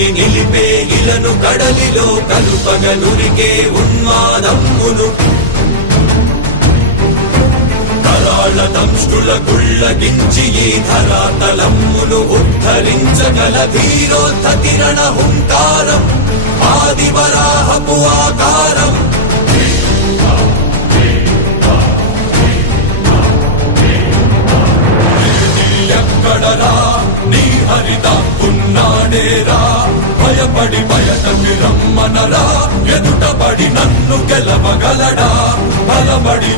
ఉనికిని నిలిపే ఇలను కడలిలో కలుపగలురికే ఉన్మాదమ్మును కరాళ దంష్టుల గుళ్ళగించి ఈ ధరాతలమ్మును ఉద్ధరించగల ధీరోద్ధతిరణ హుంకారం ఆదివరాహపు ఆకారం ఎక్కడరా నీ హరిత ఉన్నాడేరా భయపడి బయటకి రమ్మనరా ఎదుటపడి నన్ను గెలవగలడా బలబడి